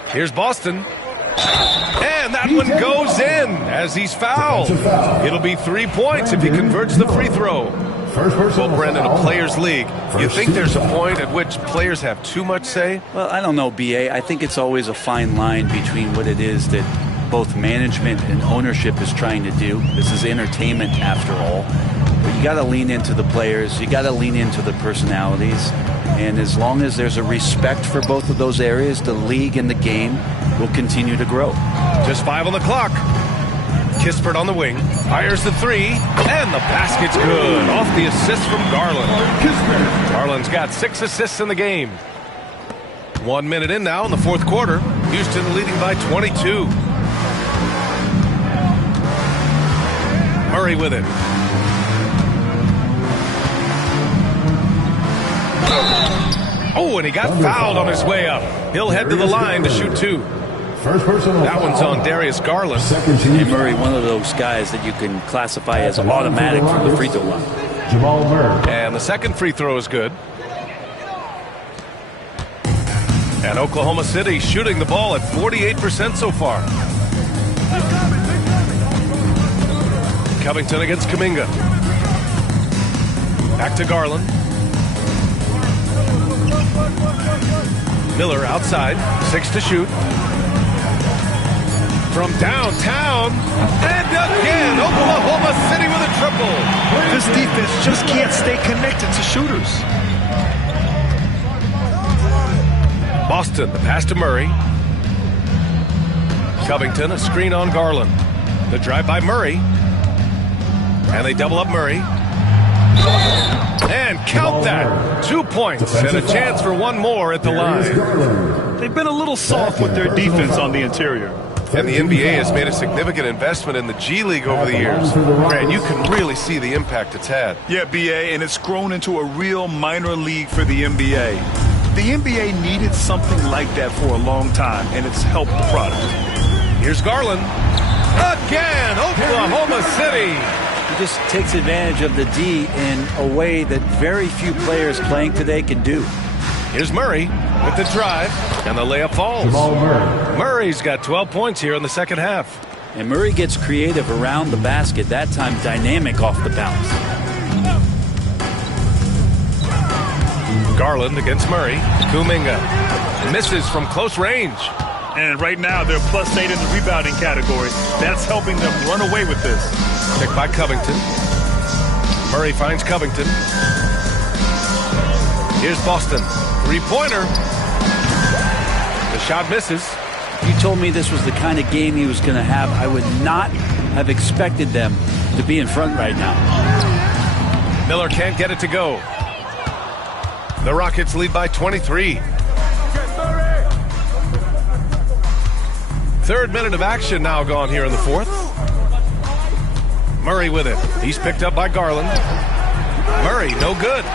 Here's Boston. And that one goes in as he's fouled. It'll be 3 points if he converts the free throw. Well, Brendan, a players' league. You think there's a point at which players have too much say? Well, I don't know, B.A. I think it's always a fine line between what it is that both management and ownership is trying to do. This is entertainment after all. But you got to lean into the players. You got to lean into the personalities. And as long as there's a respect for both of those areas, the league and the game will continue to grow. Just 5 on the clock. Kispert on the wing. Fires the 3. And the basket's good. Off the assist from Garland. Garland's got 6 assists in the game. 1 minute in now in the fourth quarter. Houston leading by 22. Murray with it. Oh, and he got fouled on his way up. He'll head to the line to shoot 2. First personal That one's on Darius Garland. Second team. And Murray, one of those guys that you can classify as automatic from the free throw line. Jamal Murray. And the second free throw is good. And Oklahoma City shooting the ball at 48% so far. Covington against Kuminga. Back to Garland. Miller outside, 6 to shoot. From downtown, and again, Oklahoma City with a triple. This defense just can't stay connected to shooters. Boston, the pass to Murray. Covington, a screen on Garland. The drive by Murray. And they double up Murray. And count that. 2 points and a chance for one more at the line. They've been a little soft with their defense on the interior. And the NBA has made a significant investment in the G League over the years. Grant, you can really see the impact it's had. Yeah, BA, and it's grown into a real minor league for the NBA. The NBA needed something like that for a long time, and it's helped the product. Here's Garland. Again, Oklahoma City. He just takes advantage of the D in a way that very few players playing today can do. Here's Murray with the drive, and the layup falls. Jamal Murray. Murray's got 12 points here in the second half. And Murray gets creative around the basket, that time dynamic off the bounce. Garland against Murray. Kuminga misses from close range. And right now, they're +8 in the rebounding category. That's helping them run away with this. Picked by Covington. Murray finds Covington. Here's Boston. Three-pointer. The shot misses. If you told me this was the kind of game he was going to have, I would not have expected them to be in front right now. Miller can't get it to go. The Rockets lead by 23. Third minute of action now gone here in the fourth. Murray with it. He's picked up by Garland. Murray, no good.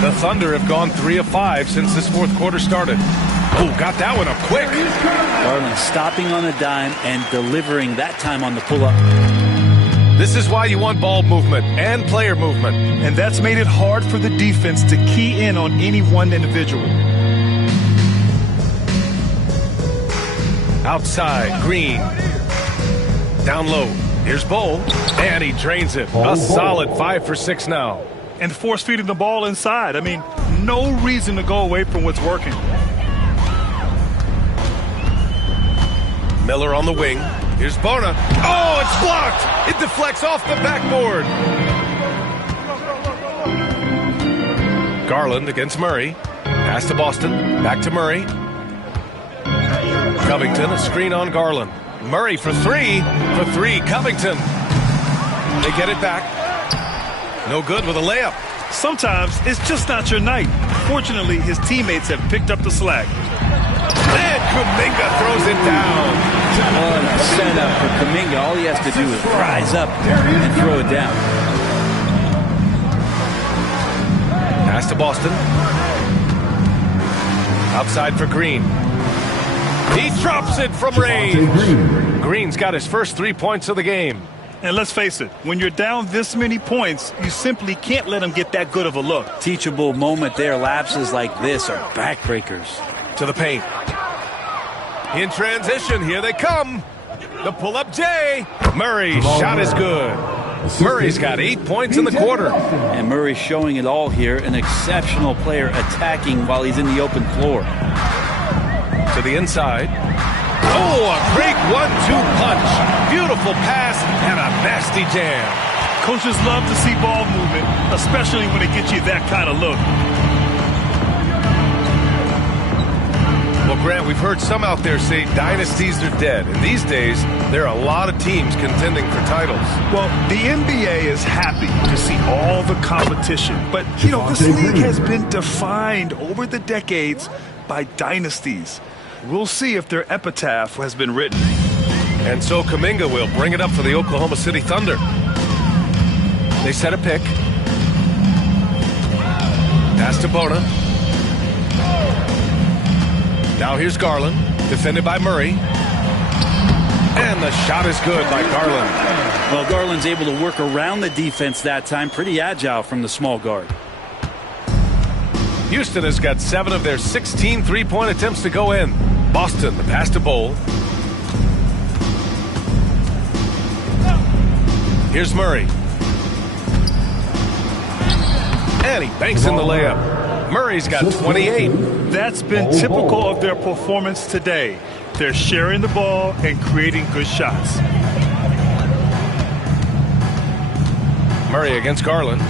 The Thunder have gone 3 of 5 since this fourth quarter started. Oh, got that one up quick. Garland stopping on a dime and delivering that time on the pull-up. This is why you want ball movement and player movement. And that's made it hard for the defense to key in on any one individual. Outside, Green. Down low. Here's Bowl. And he drains it. A solid 5 for 6 now. And force-feeding the ball inside. I mean, no reason to go away from what's working. Miller on the wing. Here's Bona. Oh, it's blocked. It deflects off the backboard. Garland against Murray. Pass to Boston. Back to Murray. Covington, a screen on Garland. Murray for three. For three, Covington. They get it back. No good with a layup. Sometimes it's just not your night. Fortunately, his teammates have picked up the slack. And Kuminga throws it down. What a setup for Kuminga. All he has to do is rise up and throw it down. Pass to Boston. Outside for Green. He drops it from range. Green's got his first 3 points of the game. And let's face it, when you're down this many points, you simply can't let him get that good of a look. Teachable moment there. Lapses like this are backbreakers. To the paint. In transition, here they come. The pull-up J. Murray's shot is good. Murray's got 8 points in the quarter. And Murray showing it all here. An exceptional player attacking while he's in the open floor. To the inside. Oh, a great 1-2 punch. Beautiful pass and a nasty jam. Coaches love to see ball movement, especially when it gets you that kind of look. Well, Grant, we've heard some out there say dynasties are dead. And these days, there are a lot of teams contending for titles. Well, the NBA is happy to see all the competition. But, you know, this league has been defined over the decades by dynasties. We'll see if their epitaph has been written. And so Kuminga will bring it up for the Oklahoma City Thunder. They set a pick. Pass to Bona. Now here's Garland, defended by Murray. And the shot is good by Garland. Well, Garland's able to work around the defense that time. Pretty agile from the small guard. Houston has got 7 of their 16 three-point attempts to go in. Boston, the pass to Bowl. Here's Murray. And he banks in the layup. Murray's got 28. That's been typical of their performance today. They're sharing the ball and creating good shots. Murray against Garland.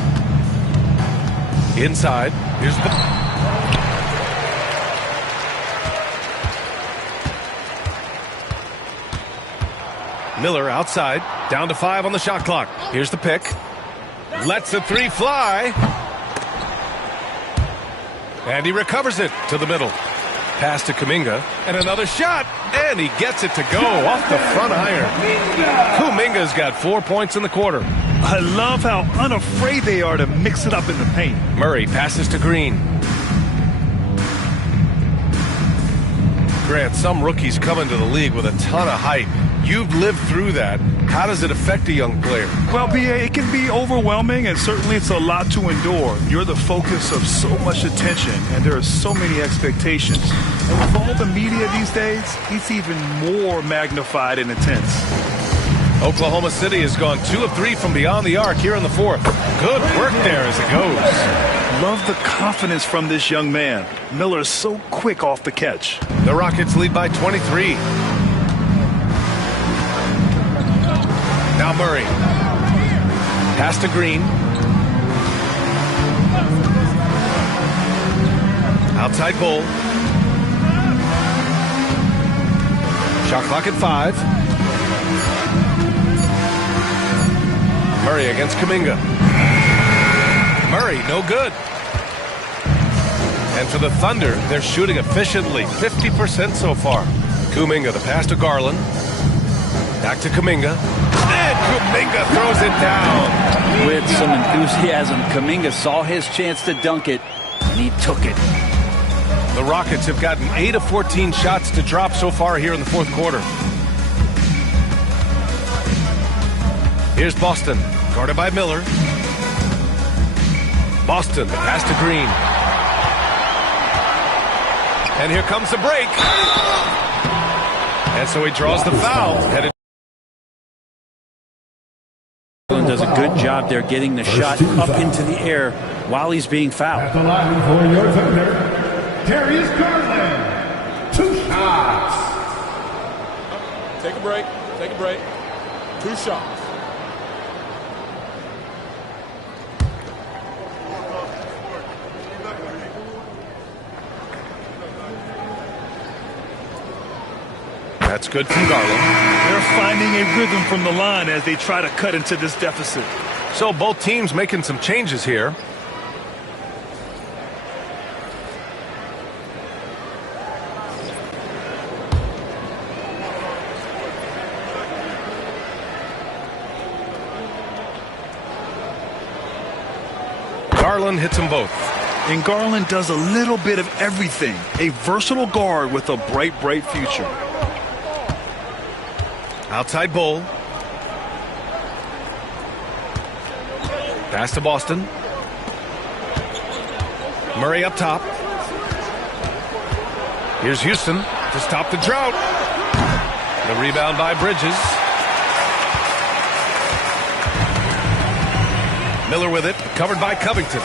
Inside. Here's the... Miller outside. Down to 5 on the shot clock. Here's the pick. Lets the 3 fly. And he recovers it to the middle. Pass to Kuminga. And another shot. And he gets it to go off the front iron. Kuminga's got 4 points in the quarter. I love how unafraid they are to mix it up in the paint. Murray passes to Green. Grant, some rookies come into the league with a ton of height. You've lived through that. How does it affect a young player? Well, B.A., it can be overwhelming, and certainly it's a lot to endure. You're the focus of so much attention, and there are so many expectations. And with all the media these days, it's even more magnified and intense. Oklahoma City has gone 2 of 3 from beyond the arc here in the 4th. Good work there as it goes. Love the confidence from this young man. Miller is so quick off the catch. The Rockets lead by 23. Now Murray. Pass to Green. Outside Bull. Shot clock at 5. Murray against Kuminga. Murray, no good. And for the Thunder, they're shooting efficiently, 50% so far. Kuminga, the pass to Garland. Back to Kuminga. And Kuminga throws it down. With some enthusiasm, Kuminga saw his chance to dunk it, and he took it. The Rockets have gotten 8 of 14 shots to drop so far here in the 4th quarter. Here's Boston, guarded by Miller. Boston, the pass to Green. And here comes the break. And so he draws the foul. Headed Does a good job there getting the shot up into the air while he's being fouled. At the line for your Thunder, Darius Garland. 2 shots. Take a break. Take a break. 2 shots. That's good from Garland. They're finding a rhythm from the line as they try to cut into this deficit. So both teams making some changes here. Garland hits them both. And Garland does a little bit of everything. A versatile guard with a bright, bright future. Outside Bull. Pass to Boston. Murray up top. Here's Houston to stop the drought. The rebound by Bridges. Miller with it, covered by Covington.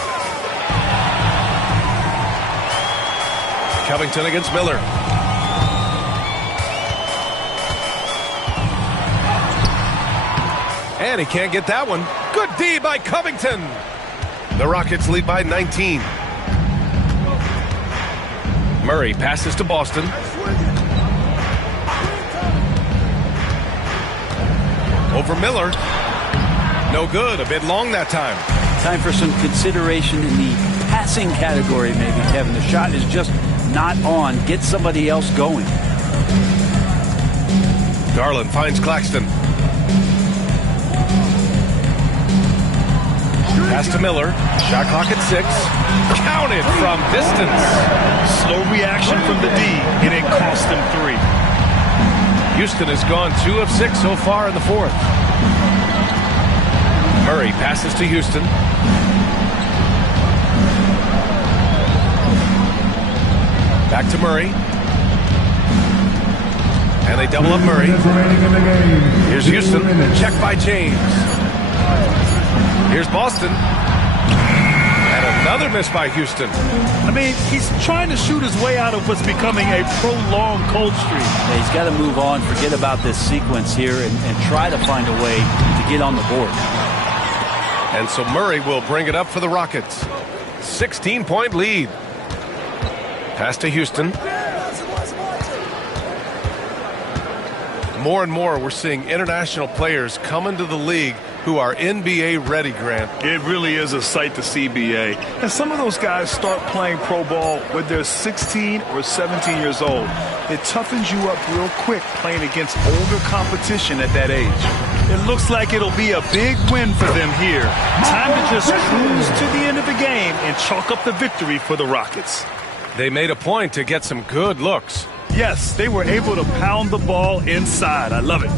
Covington against Miller. And he can't get that one. Good D by Covington. The Rockets lead by 19. Murray passes to Boston. Over Miller. No good. A bit long that time. Time for some consideration in the passing category, maybe, Kevin. The shot is just not on. Get somebody else going. Garland finds Claxton. Pass to Miller. Shot clock at 6. Counted from distance. Slow reaction from the D, and it cost them 3. Houston has gone 2 of 6 so far in the 4th. Murray passes to Houston. Back to Murray. And they double up Murray. Here's Houston. Check by James. Here's Boston. And another miss by Houston. I mean, he's trying to shoot his way out of what's becoming a prolonged cold streak. Yeah, he's got to move on, forget about this sequence here, and try to find a way to get on the board. And so Murray will bring it up for the Rockets. 16-point lead. Pass to Houston. More and more, we're seeing international players come into the league who are NBA ready, Grant. It really is a sight to see, BA. And some of those guys start playing pro ball when they're 16 or 17 years old. It toughens you up real quick playing against older competition at that age. It looks like it'll be a big win for them here. Time to just cruise to the end of the game and chalk up the victory for the Rockets. They made a point to get some good looks. Yes, they were able to pound the ball inside. I love it.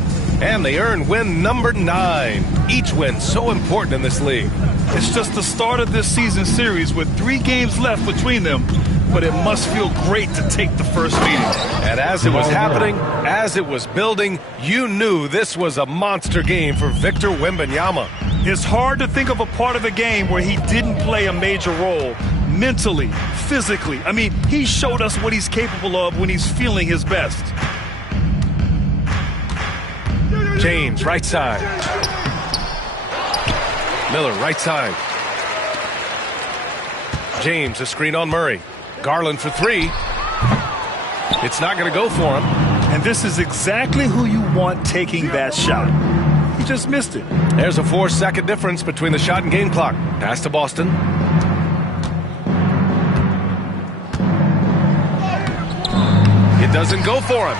And they earn win number 9. Each win so important in this league. It's just the start of this season series with 3 games left between them, but it must feel great to take the first meeting. And as it was happening, as it was building, you knew this was a monster game for Victor Wembanyama. It's hard to think of a part of the game where he didn't play a major role. Mentally, physically. I mean, he showed us what he's capable of when he's feeling his best. James, right side. Miller, right side. James, a screen on Murray. Garland for 3. It's not going to go for him. And this is exactly who you want taking that shot. He just missed it. There's a 4-second difference between the shot and game clock. Pass to Boston. It doesn't go for him.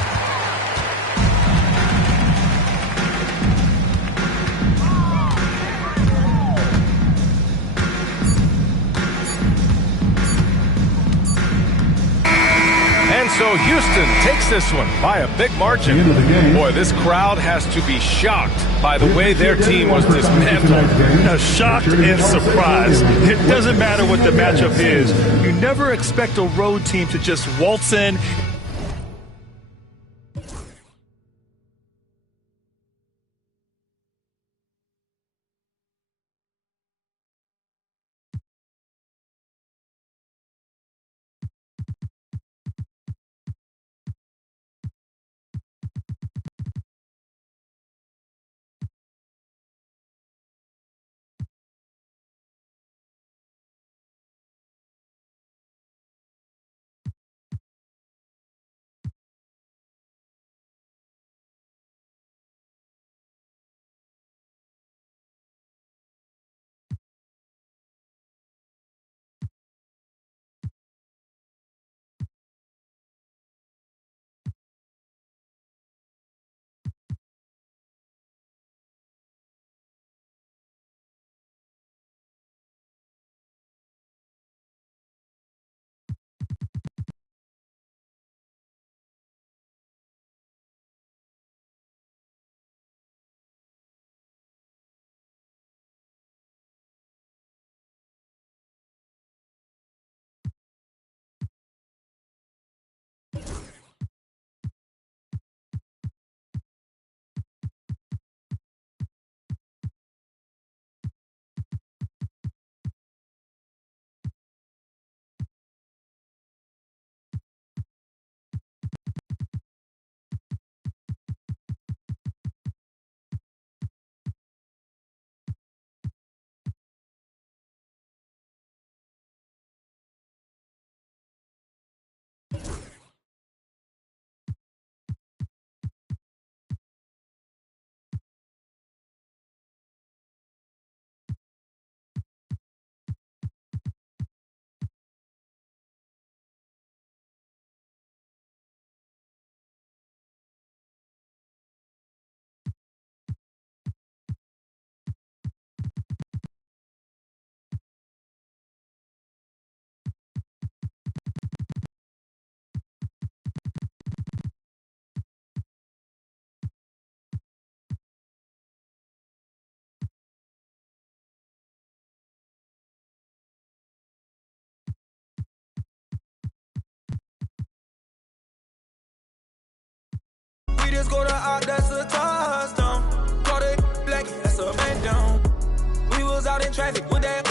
And so Houston takes this one by a big margin. Boy, this crowd has to be shocked by the way their team was dismantled. Shocked and surprised. It doesn't matter what the matchup is. You never expect a road team to just waltz in score the out, that's a touchdown. Call it black, that's a man down. We was out in traffic with that.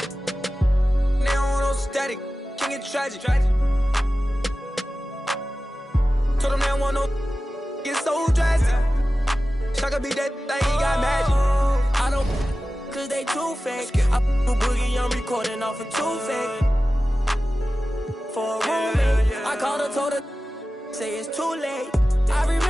Now on no static, can get tragic. Told them they don't want no get so drastic. Shaka be that thing, he got magic. I don't cause they too fake. I put Boogie, I'm recording off of too fake. For a roommate, I called her, told her, say it's too late. I remember